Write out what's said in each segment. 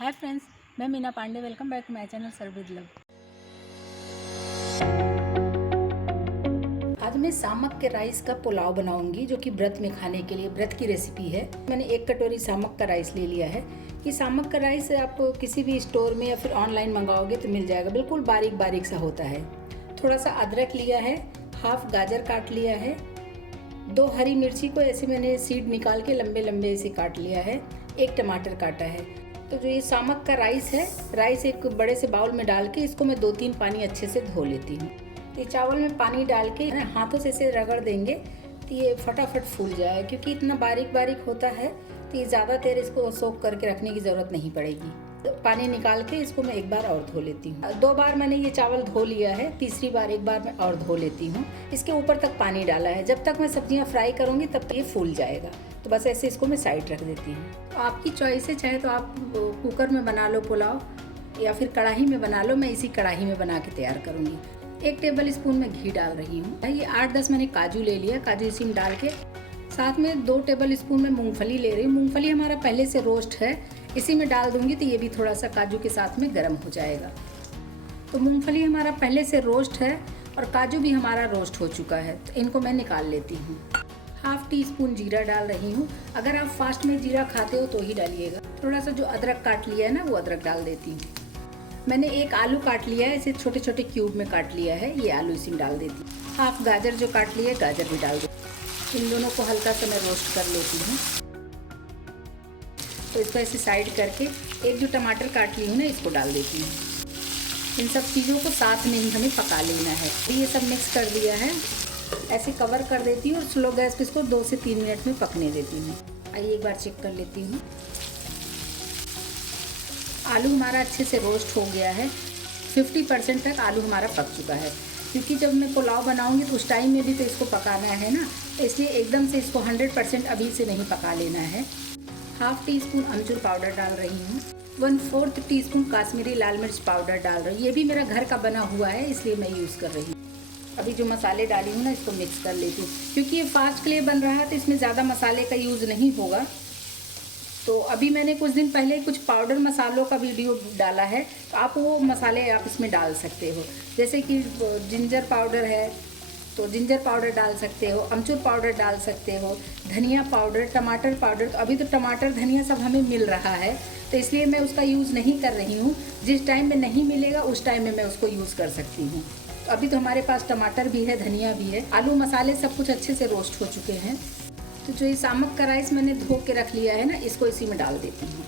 हाय friends, मैं Meena Pandey. Welcome back to my channel serve with love. आज मैं सामक के राइस का पुलाव बनाऊंगी, जो कि व्रत में खाने के लिए व्रत की रेसिपी है। मैंने 1 कटोरी सामक का राइस ले लिया है। ये सामक का राइस आप किसी भी स्टोर में या फिर ऑनलाइन मंगाओगे तो मिल जाएगा। बिल्कुल बारीक बारीक सा होता है। थोड़ा सा अदरक लिया है, हाफ गाजर काट लिया है, 2 हरी मिर्ची को ऐसे मैंने सीड निकाल के लंबे लंबे ऐसे काट लिया है, 1 टमाटर काटा है। तो जो ये सामक का राइस है, राइस एक बड़े से बाउल में डाल के इसको मैं 2-3 पानी अच्छे से धो लेती हूँ। ये चावल में पानी डाल के हाथों से इसे रगड़ देंगे तो ये फटाफट फूल जाए, क्योंकि इतना बारीक बारीक होता है तो ये ज़्यादा देर इसको सोख करके रखने की ज़रूरत नहीं पड़ेगी। तो पानी निकाल के इसको मैं एक बार और धो लेती हूँ। 2 बार मैंने ये चावल धो लिया है, तीसरी बार एक बार मैं और धो लेती हूँ। इसके ऊपर तक पानी डाला है। जब तक मैं सब्जियाँ फ्राई करूँगी तब तक ये फूल जाएगा। तो बस ऐसे इसको मैं साइड रख देती हूँ। तो आपकी चॉइस है, चाहे तो आप कुकर में बना लो पुलाव या फिर कढ़ाई में बना लो। मैं इसी कढ़ाई में बना के तैयार करूँगी। 1 टेबल स्पून में घी डाल रही हूँ। ये 8-10 मैंने काजू ले लिया। काजू इसी में डाल के साथ में 2 टेबल स्पून में मूंगफली ले रही हूँ। मूंगफली हमारा पहले से रोस्ट है, इसी में डाल दूंगी तो ये भी थोड़ा सा काजू के साथ में गर्म हो जाएगा। तो मूंगफली हमारा पहले से रोस्ट है और काजू भी हमारा रोस्ट हो चुका है, तो इनको मैं निकाल लेती हूँ। हाफ टी स्पून जीरा डाल रही हूँ। अगर आप फास्ट में जीरा खाते हो तो ही डालिएगा। थोड़ा सा जो अदरक काट लिया है ना, वो अदरक डाल देती हूँ। मैंने 1 आलू काट लिया है, इसे छोटे छोटे क्यूब में काट लिया है। ये आलू इसी में डाल देती हूँ। हाफ गाजर जो काट लिया है, गाजर भी डाल देती हूँ। इन दोनों को हल्का सा मैं रोस्ट कर लेती हूँ। तो इसको ऐसे साइड करके एक जो टमाटर काट ली हूँ ना, इसको डाल देती हूँ। इन सब चीज़ों को साथ में ही हमें पका लेना है। तो ये सब मिक्स कर दिया है, ऐसे कवर कर देती हूँ और स्लो गैस पे इसको 2 से 3 मिनट में पकने देती हूँ। आइए एक बार चेक कर लेती हूँ। आलू हमारा अच्छे से रोस्ट हो गया है। 50% तक आलू हमारा पक चुका है, क्योंकि जब मैं पुलाव बनाऊंगी तो उस टाइम में भी तो इसको पकाना है ना, तो इसलिए एकदम से इसको 100% अभी से नहीं पका लेना है। हाफ टी स्पून अमचूर पाउडर डाल रही हूँ। 1/4 टीस्पून काश्मीरी लाल मिर्च पाउडर डाल रही हूँ। ये भी मेरा घर का बना हुआ है, इसलिए मैं यूज़ कर रही हूँ। अभी जो मसाले डाली हूँ ना, इसको मिक्स कर लेती हूँ। क्योंकि ये फास्ट के लिए बन रहा है तो इसमें ज़्यादा मसाले का यूज़ नहीं होगा। तो अभी मैंने कुछ दिन पहले कुछ पाउडर मसालों का वीडियो डाला है, तो आप वो मसाले आप इसमें डाल सकते हो। जैसे कि जिंजर पाउडर है तो जिंजर पाउडर डाल सकते हो, अमचूर पाउडर डाल सकते हो, धनिया पाउडर, टमाटर पाउडर। तो अभी तो टमाटर धनिया सब हमें मिल रहा है, तो इसलिए मैं उसका यूज़ नहीं कर रही हूँ। जिस टाइम में नहीं मिलेगा उस टाइम में मैं उसको यूज़ कर सकती हूँ। तो अभी तो हमारे पास टमाटर भी है, धनिया भी है। आलू मसाले सब कुछ अच्छे से रोस्ट हो चुके हैं। तो जो ये सामक का राइस मैंने धो के रख लिया है ना, इसको इसी में डाल देती हूँ।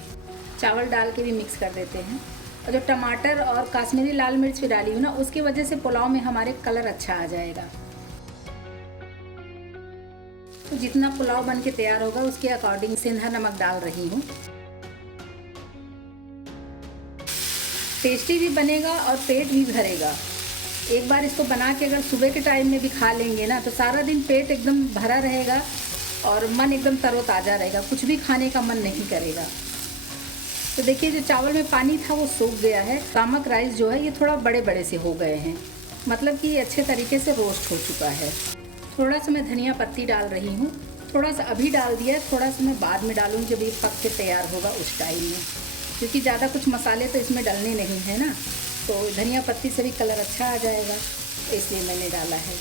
चावल डाल के भी मिक्स कर देते हैं। और जो टमाटर और काश्मीरी लाल मिर्च भी डाली हूँ ना, उसकी वजह से पुलाव में हमारे कलर अच्छा आ जाएगा। तो जितना पुलाव बन के तैयार होगा उसके अकॉर्डिंग सेंधा नमक डाल रही हूँ। टेस्टी भी बनेगा और पेट भी भरेगा। एक बार इसको बना के अगर सुबह के टाइम में भी खा लेंगे ना, तो सारा दिन पेट एकदम भरा रहेगा और मन एकदम तरोताज़ा रहेगा। कुछ भी खाने का मन नहीं करेगा। तो देखिए, जो चावल में पानी था वो सूख गया है। सामक राइस जो है ये थोड़ा बड़े बड़े से हो गए हैं, मतलब कि ये अच्छे तरीके से रोस्ट हो चुका है। थोड़ा सा मैं धनिया पत्ती डाल रही हूँ। थोड़ा सा अभी डाल दिया है, थोड़ा सा मैं बाद में डालूँगी जब ये पक के तैयार होगा उस टाइम में, क्योंकि ज़्यादा कुछ मसाले तो इसमें डलने नहीं है ना। तो धनिया पत्ती से भी कलर अच्छा आ जाएगा, इसलिए मैंने डाला है।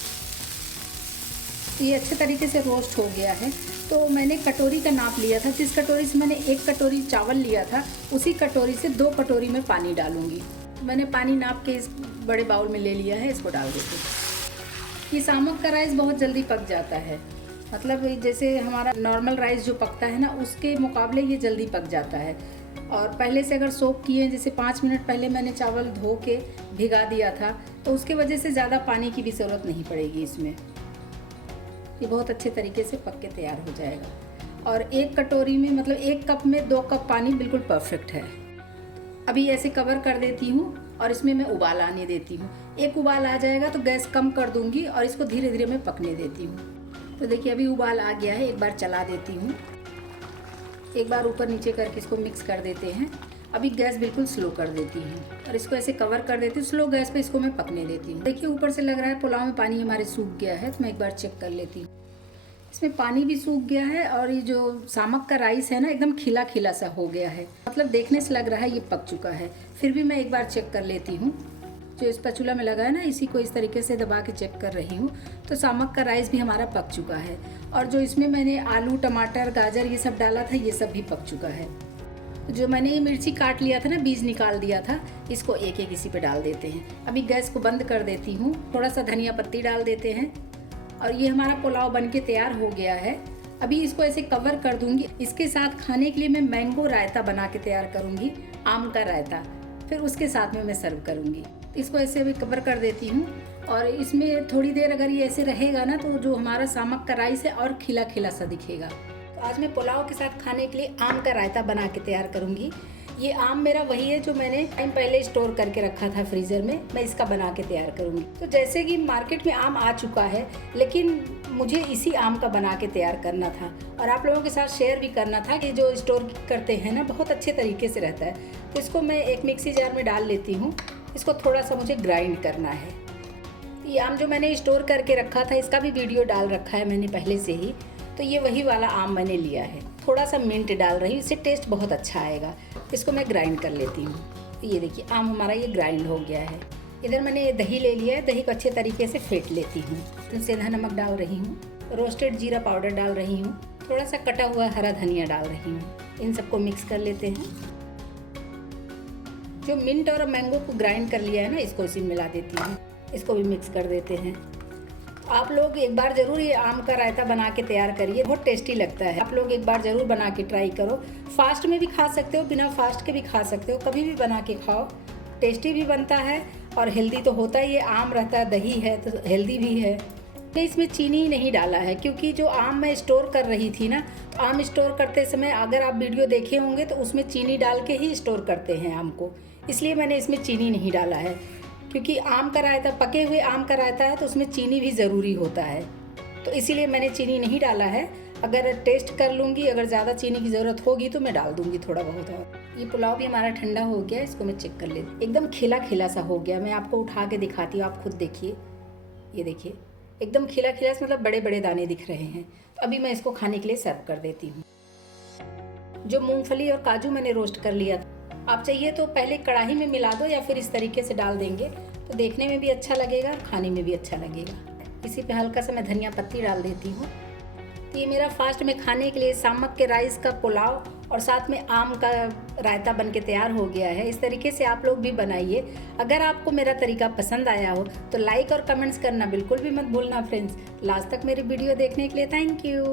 ये अच्छे तरीके से रोस्ट हो गया है। तो मैंने कटोरी का नाप लिया था। जिस कटोरी से मैंने 1 कटोरी चावल लिया था, उसी कटोरी से 2 कटोरी में पानी डालूंगी। मैंने पानी नाप के इस बड़े बाउल में ले लिया है, इसको डाल देती हूँ। ये सामक का राइस बहुत जल्दी पक जाता है, मतलब जैसे हमारा नॉर्मल राइस जो पकता है ना, उसके मुकाबले ये जल्दी पक जाता है। और पहले से अगर सोक किए, जैसे 5 मिनट पहले मैंने चावल धो के भिगा दिया था, तो उसके वजह से ज़्यादा पानी की भी ज़रूरत नहीं पड़ेगी इसमें। ये बहुत अच्छे तरीके से पक के तैयार हो जाएगा। और 1 कटोरी में, मतलब 1 कप में 2 कप पानी बिल्कुल परफेक्ट है। अभी ऐसे कवर कर देती हूँ और इसमें मैं उबाल आने देती हूँ। 1 उबाल आ जाएगा तो गैस कम कर दूँगी और इसको धीरे धीरे मैं पकने देती हूँ। तो देखिए, अभी उबाल आ गया है। एक बार चला देती हूँ, एक बार ऊपर नीचे करके इसको मिक्स कर देते हैं। अभी गैस बिल्कुल स्लो कर देती हूँ और इसको ऐसे कवर कर देती हूँ। स्लो गैस पे इसको मैं पकने देती हूँ। देखिए, ऊपर से लग रहा है पुलाव में पानी हमारे सूख गया है, तो मैं एक बार चेक कर लेती हूँ। इसमें पानी भी सूख गया है और ये जो सामक का राइस है ना एकदम खिला खिला सा हो गया है, मतलब देखने से लग रहा है ये पक चुका है। फिर भी मैं एक बार चेक कर लेती हूँ। जो स्पैचुला में लगा है ना, इसी को इस तरीके से दबा के चेक कर रही हूँ। तो सामक का राइस भी हमारा पक चुका है और जो इसमें मैंने आलू, टमाटर, गाजर ये सब डाला था, ये सब भी पक चुका है। जो मैंने ये मिर्ची काट लिया था ना, बीज निकाल दिया था, इसको एक एक इसी पे डाल देते हैं। अभी गैस को बंद कर देती हूँ। थोड़ा सा धनिया पत्ती डाल देते हैं और ये हमारा पुलाव बनके तैयार हो गया है। अभी इसको ऐसे कवर कर दूंगी। इसके साथ खाने के लिए मैं मैंगो रायता बना के तैयार करूंगी, आम का रायता, फिर उसके साथ में मैं सर्व करूंगी। इसको ऐसे अभी कवर कर देती हूँ और इसमें थोड़ी देर अगर ये ऐसे रहेगा ना, तो जो हमारा सामक का राइस है और खिला खिला सा दिखेगा। तो आज मैं पुलाव के साथ खाने के लिए आम का रायता बना के तैयार करूंगी। ये आम मेरा वही है जो मैंने टाइम पहले स्टोर करके रखा था फ्रीज़र में, मैं इसका बना के तैयार करूंगी। तो जैसे कि मार्केट में आम आ चुका है, लेकिन मुझे इसी आम का बना के तैयार करना था और आप लोगों के साथ शेयर भी करना था कि जो स्टोर करते हैं ना, बहुत अच्छे तरीके से रहता है। तो इसको मैं एक मिक्सी जार में डाल लेती हूँ। इसको थोड़ा सा मुझे ग्राइंड करना है। ये आम जो मैंने स्टोर करके रखा था, इसका भी वीडियो डाल रखा है मैंने पहले से ही। तो ये वही वाला आम मैंने लिया है। थोड़ा सा मिंट डाल रही हूँ, इससे टेस्ट बहुत अच्छा आएगा। इसको मैं ग्राइंड कर लेती हूँ। ये देखिए आम हमारा ये ग्राइंड हो गया है। इधर मैंने दही ले लिया है, दही को अच्छे तरीके से फेंट लेती हूँ। तो सेंधा नमक डाल रही हूँ, रोस्टेड जीरा पाउडर डाल रही हूँ, थोड़ा सा कटा हुआ हरा धनिया डाल रही हूँ। इन सबको मिक्स कर लेते हैं। जो मिंट और मैंगो को ग्राइंड कर लिया है ना, इसको इसी में मिला देती हूँ। इसको भी मिक्स कर देते हैं। आप लोग एक बार ज़रूर ये आम का रायता बना के तैयार करिए, बहुत टेस्टी लगता है। आप लोग एक बार ज़रूर बना के ट्राई करो। फास्ट में भी खा सकते हो, बिना फास्ट के भी खा सकते हो, कभी भी बना के खाओ। टेस्टी भी बनता है और हेल्दी तो होता ही है। आम रहता है, दही है, तो हेल्दी भी है। मैं इसमें चीनी नहीं डाला है क्योंकि जो आम मैं स्टोर कर रही थी ना, तो आम स्टोर करते समय अगर आप वीडियो देखे होंगे तो उसमें चीनी डाल के ही स्टोर करते हैं आम को, इसलिए मैंने इसमें चीनी नहीं डाला है। क्योंकि आम का रायता, पके हुए आम का रायता है, तो उसमें चीनी भी ज़रूरी होता है, तो इसीलिए मैंने चीनी नहीं डाला है। अगर टेस्ट कर लूँगी, अगर ज़्यादा चीनी की ज़रूरत होगी तो मैं डाल दूँगी थोड़ा बहुत और। ये पुलाव भी हमारा ठंडा हो गया, इसको मैं चेक कर लेती। एकदम खिला खिला सा हो गया। मैं आपको उठा के दिखाती हूँ, आप खुद देखिए। ये देखिए एकदम खिला खिला, मतलब बड़े बड़े दाने दिख रहे हैं। तो अभी मैं इसको खाने के लिए सर्व कर देती हूँ। जो मूंगफली और काजू मैंने रोस्ट कर लिया, आप चाहिए तो पहले कढ़ाई में मिला दो या फिर इस तरीके से डाल देंगे तो देखने में भी अच्छा लगेगा और खाने में भी अच्छा लगेगा। इसी पे हल्का सा मैं धनिया पत्ती डाल देती हूँ। तो ये मेरा फास्ट में खाने के लिए सामक के राइस का पुलाव और साथ में आम का रायता बनके तैयार हो गया है। इस तरीके से आप लोग भी बनाइए। अगर आपको मेरा तरीका पसंद आया हो तो लाइक और कमेंट्स करना बिल्कुल भी मत भूलना फ्रेंड्स। लास्ट तक मेरी वीडियो देखने के लिए थैंक यू।